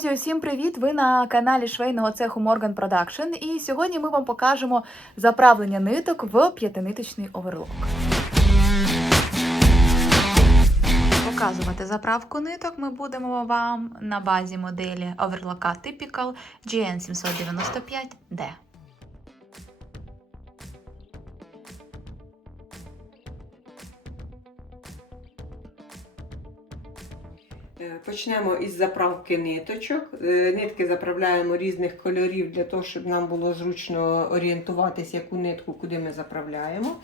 Друзі, усім привіт! Ви на каналі швейного цеху Morgan Production. І сьогодні ми вам покажемо заправлення ниток в п'ятиниточний оверлок. Показувати заправку ниток ми будемо вам на базі моделі оверлока Typical GN795D. Почнемо із заправки ниточок. Е, Нитки заправляємо різних кольорів для того, щоб нам було зручно орієнтуватися, яку нитку куди ми заправляємо.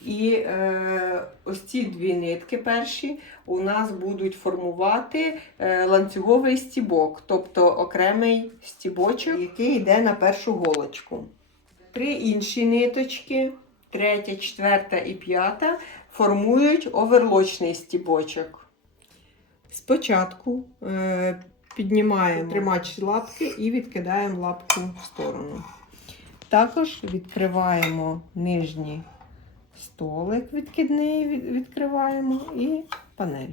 І е, ось ці дві нитки перші у нас будуть формувати е, ланцюговий стібок, тобто окремий стібочок, який йде на першу голочку. Три інші ниточки, третя, четверта і п'ята, формують оверлочний стібочок. Спочатку е, піднімаємо тримач лапки і відкидаємо лапку в сторону. Також відкриваємо нижній столик, відкидний відкриваємо і панель.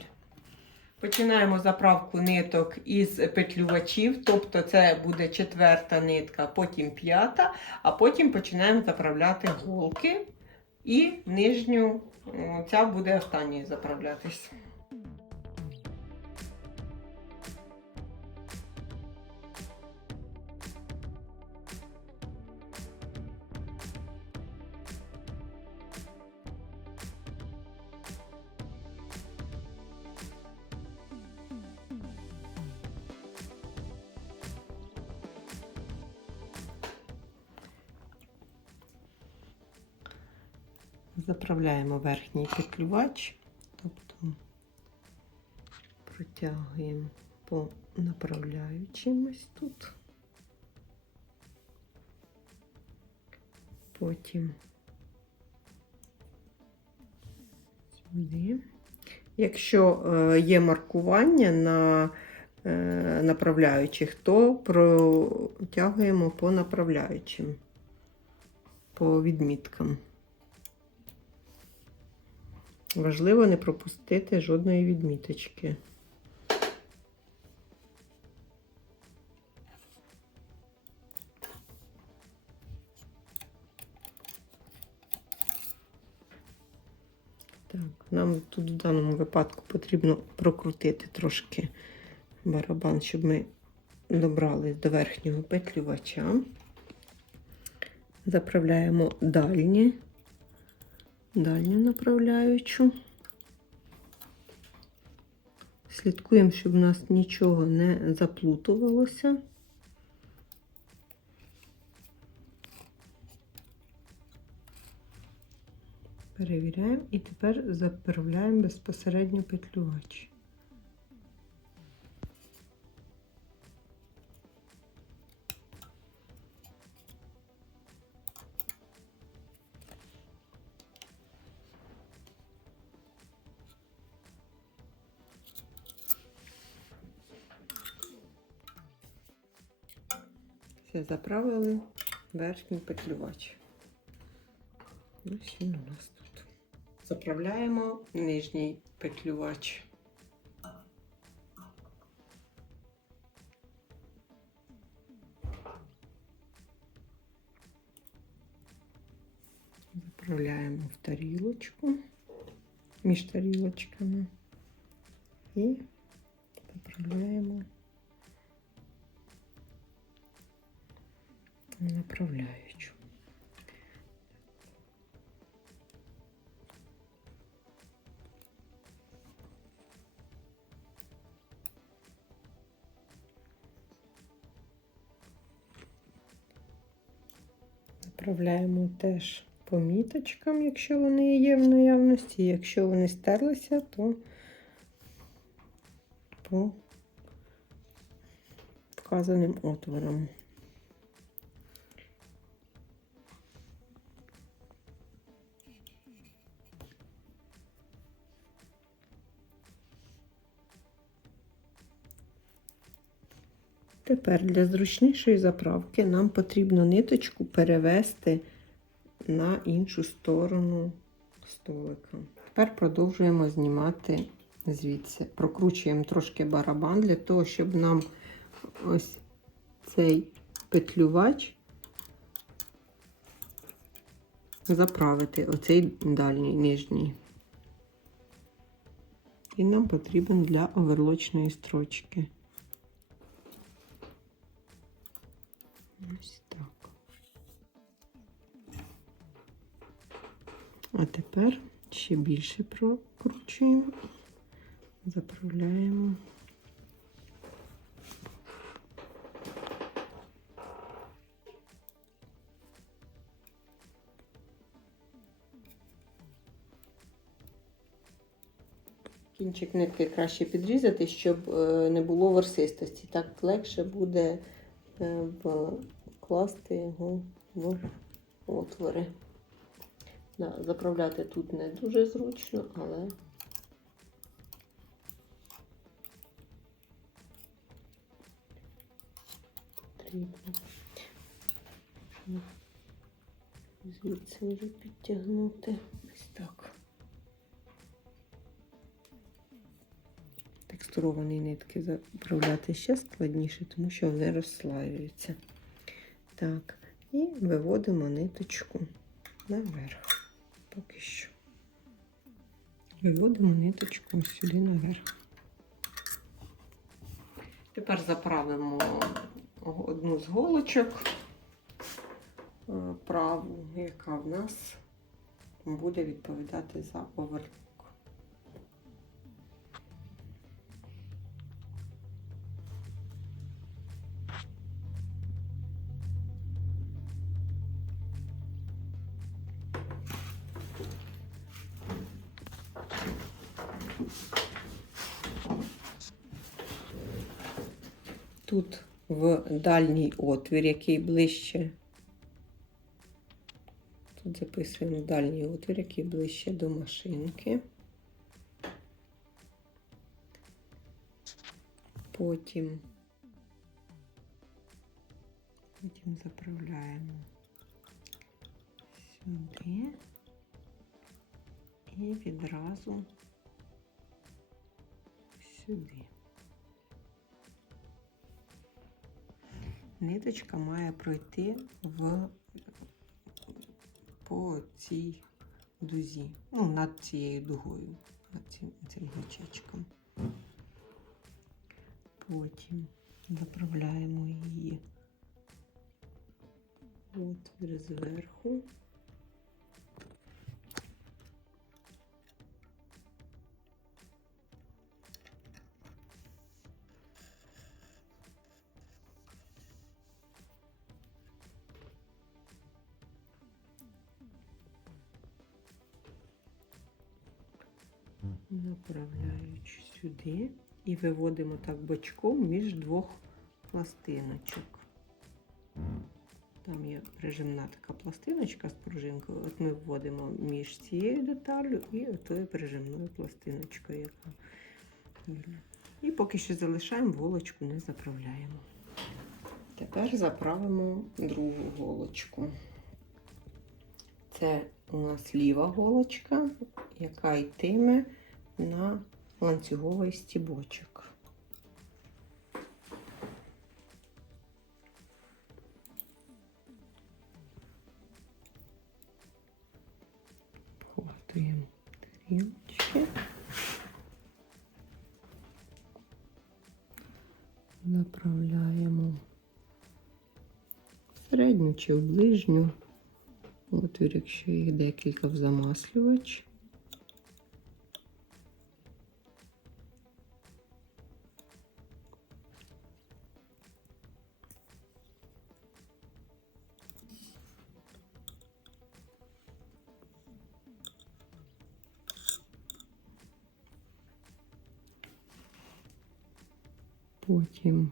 Починаємо заправку ниток із петлювачів, тобто це буде четверта нитка, потім п'ята, а потім починаємо заправляти голки і нижню, ця буде останньою заправлятись. Заправляємо верхній петлювач, тобто протягуємо по направляючим тут. Потім сюди. Якщо е, є маркування на е, направляючих, то протягуємо по направляючим, по відміткам. Важливо не пропустити жодної відміточки. Так, нам тут в даному випадку потрібно прокрутити трошки барабан, щоб ми добрались до верхнього петлювача. Заправляємо дальні дальню направляючу. Слідкуємо, щоб у нас нічого не заплутувалося. Перевіряємо і тепер заправляємо безпосередньо петлювач. Заправили верхній петлювач. Ось він у нас тут. Заправляємо нижній петлювач. Заправляємо в тарілочку між тарілочками і заправляємо направляючу. Заправляємо теж по міточкам, якщо вони є в наявності. Якщо вони стерлися, то по вказаним отворам. Тепер для зручнішої заправки нам потрібно ниточку перевести на іншу сторону столика. Тепер продовжуємо знімати звідси. Прокручуємо трошки барабан для того, щоб нам ось цей петлювач заправити оцей дальній нижній. Він нам потрібен для оверлочної строчки. Ось так. А тепер ще більше прокручуємо, заправляємо. Кінчик нитки краще підрізати, щоб е, не було ворсистості. Так легше буде е, вкласти його в отвори. Да, заправляти тут не дуже зручно, але потрібно. Звідси вже підтягнути. Ось так. Текстуровані нитки заправляти ще складніше, тому що вони розслаюються. Так, і виводимо ниточку наверх. Поки що. Виводимо ниточку сюди наверх. Тепер заправимо одну з голочок е, праву, яка в нас буде відповідати за оверлок. Дальній отвір, який ближче. Тут записуємо дальній отвір, який ближче до машинки. Потім, потім заправляємо сюди і відразу сюди. Ниточка має пройти в по цій дузі, ну, над цією дугою, над цим, цим гачечком. Потім заправляємо її от зверху. Направляючи сюди і виводимо так бочком між двох пластиночок. Там є прижимна така пластиночка з пружинкою. От ми вводимо між цією деталлю і отою прижимною пластиночкою, яка. І поки що залишаємо голочку, не заправляємо. Тепер заправимо другу голочку. Це у нас ліва голочка, яка йтиме на ланцюговий стібочок. Вкладуємо тарілочки. Направляємо в середню чи в ближню отвір, якщо їх декілька в замаслювач. Потім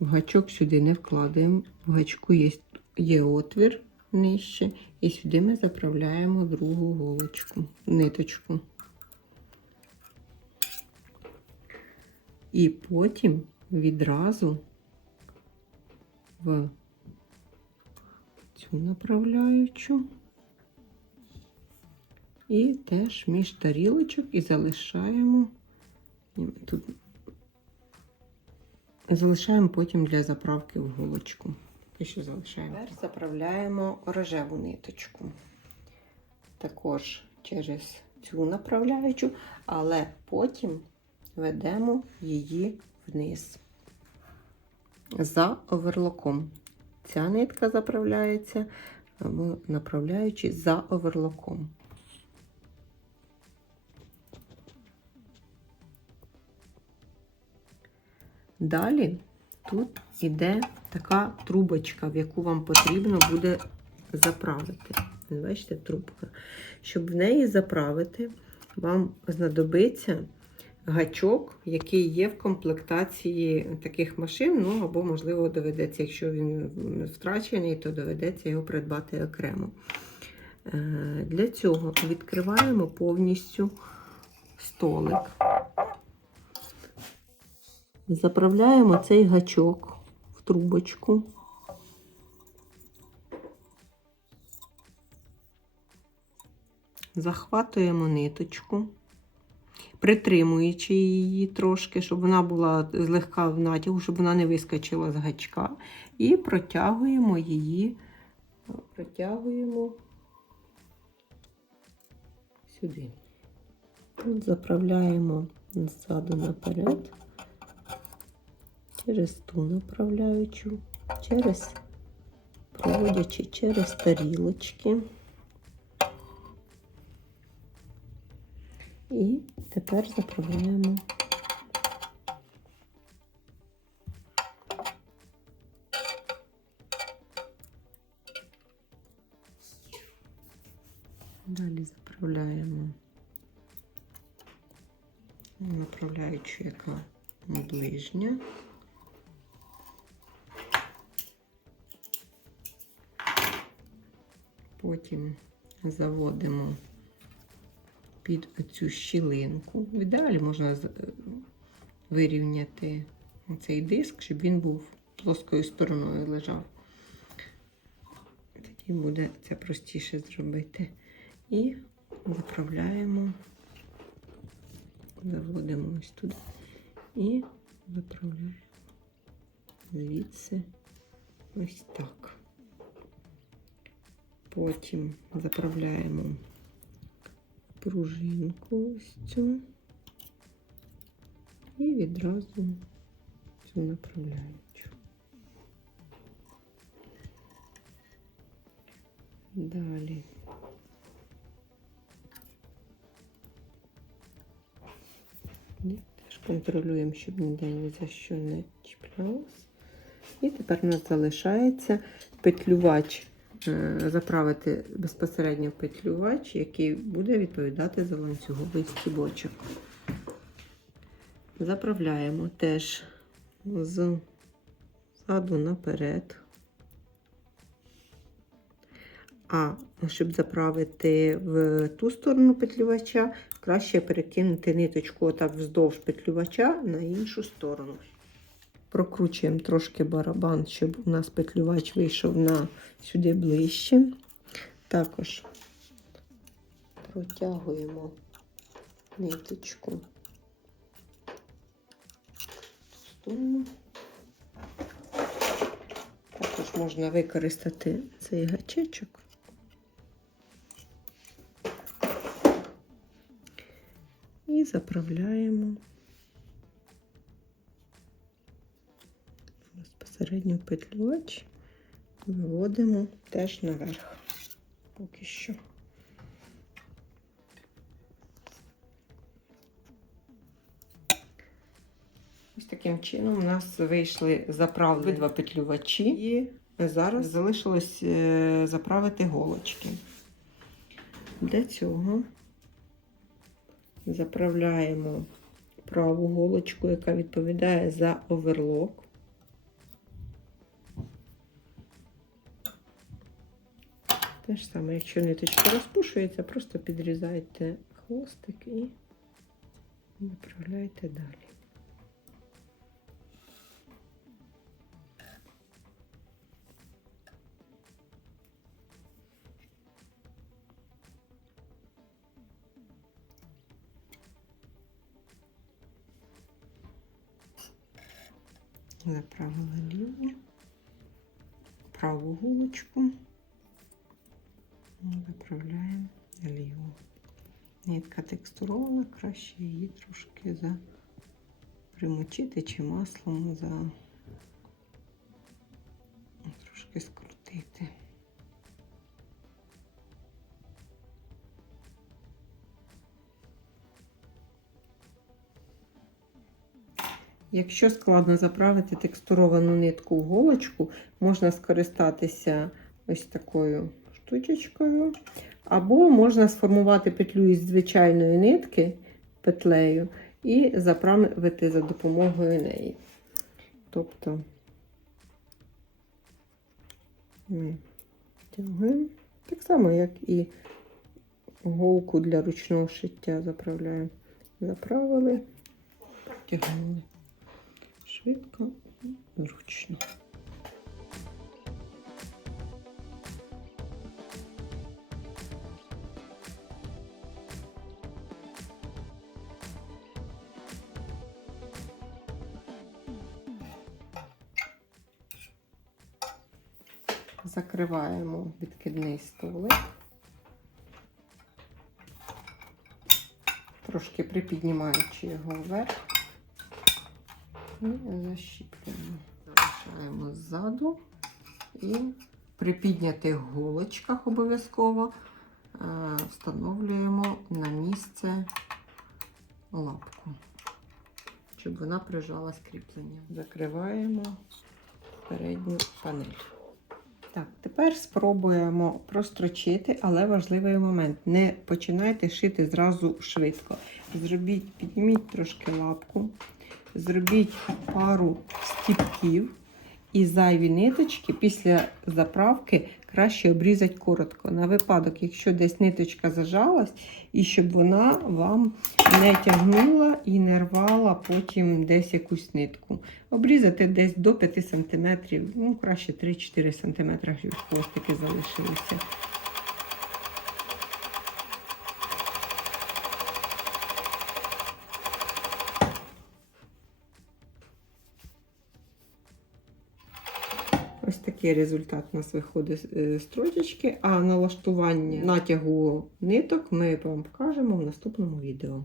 в гачок сюди не вкладаємо. В гачку є, є отвір нижче, і сюди ми заправляємо другу голочку, ниточку. І потім відразу в цю направляючу. І теж між тарілочок і залишаємо тут залишаємо потім для заправки в голочку. І що залишаємо? Тепер заправляємо рожеву ниточку. Також через цю направляючу, але потім ведемо її вниз за оверлоком. Ця нитка заправляється направляючи за оверлоком. Далі тут іде така трубочка, в яку вам потрібно буде заправити. Бачите, трубка. Щоб в неї заправити, вам знадобиться гачок, який є в комплектації таких машин. Ну або, можливо, доведеться, якщо він втрачений, то доведеться його придбати окремо. Е, Для цього відкриваємо повністю столик. Заправляємо цей гачок в трубочку. Захватуємо ниточку, притримуючи її трошки, щоб вона була злегка в натягу, щоб вона не вискочила з гачка. І протягуємо її, протягуємо сюди. Тут заправляємо ззаду наперед через ту направляючу, через проводячи через тарілочки. І тепер заправляємо Далі заправляємо направляючу, яка ближня. Потім заводимо під цю щілинку. В ідеалі можна вирівняти цей диск, щоб він був плоскою стороною лежав. Тоді буде це простіше зробити. І заправляємо, заводимо ось туди і заправляємо звідси ось так. Потім заправляємо пружинку ось цю і відразу цю направляючу. Далі. Теж контролюємо, щоб ніде ні за що не чіплялось. І тепер у нас залишається петлювач заправити безпосередньо петлювач, який буде відповідати за ланцюговий стібочок. Заправляємо теж з ззаду наперед. А щоб заправити в ту сторону петлювача, краще перекинути ниточку отак вздовж петлювача на іншу сторону. Прокручуємо трошки барабан, щоб у нас петлювач вийшов на сюди ближче. Також протягуємо ниточку в сторону. Також можна використати цей гачечок. І заправляємо безпосередньо петлювач, виводимо теж наверх. Поки що. Ось таким чином у нас вийшли заправлені два петлювачі, і зараз залишилось е, заправити голочки. Для цього заправляємо праву голочку, яка відповідає за оверлок. Те ж саме, якщо ниточка розпушується, просто підрізайте хвостик і направляйте далі. Заправила ліву, праву гулочку. Заправляємо ліву. Нитка текстурована, краще її трошки за примочити чи маслом за трошки скрутити. Якщо складно заправити текстуровану нитку в голочку, можна скористатися ось такою штучечкою. Або можна сформувати петлю із звичайної нитки петлею і заправити за допомогою неї. Тобто ми тягуємо так само, як і голку для ручного шиття заправляємо. Заправили, тягнули швидко і зручно. Закриваємо відкидний столик. Трошки припіднімаючи його вверх. І защіплюємо. Залишаємо ззаду і при піднятих голочках обов'язково е, встановлюємо на місце лапку, щоб вона прижалась кріпленням. Закриваємо передню панель. Так, тепер спробуємо прострочити, але важливий момент. Не починайте шити зразу швидко. Зробіть, підніміть трошки лапку, зробіть пару стіпків і зайві ниточки після заправки краще обрізати коротко. На випадок, якщо десь ниточка зажалась, і щоб вона вам не тягнула і не рвала потім десь якусь нитку. Обрізати десь до 5 см, ну краще 3-4 см, щоб хвостики залишилися. Такий результат у нас виходить з строчечки, а налаштування натягу ниток ми вам покажемо в наступному відео.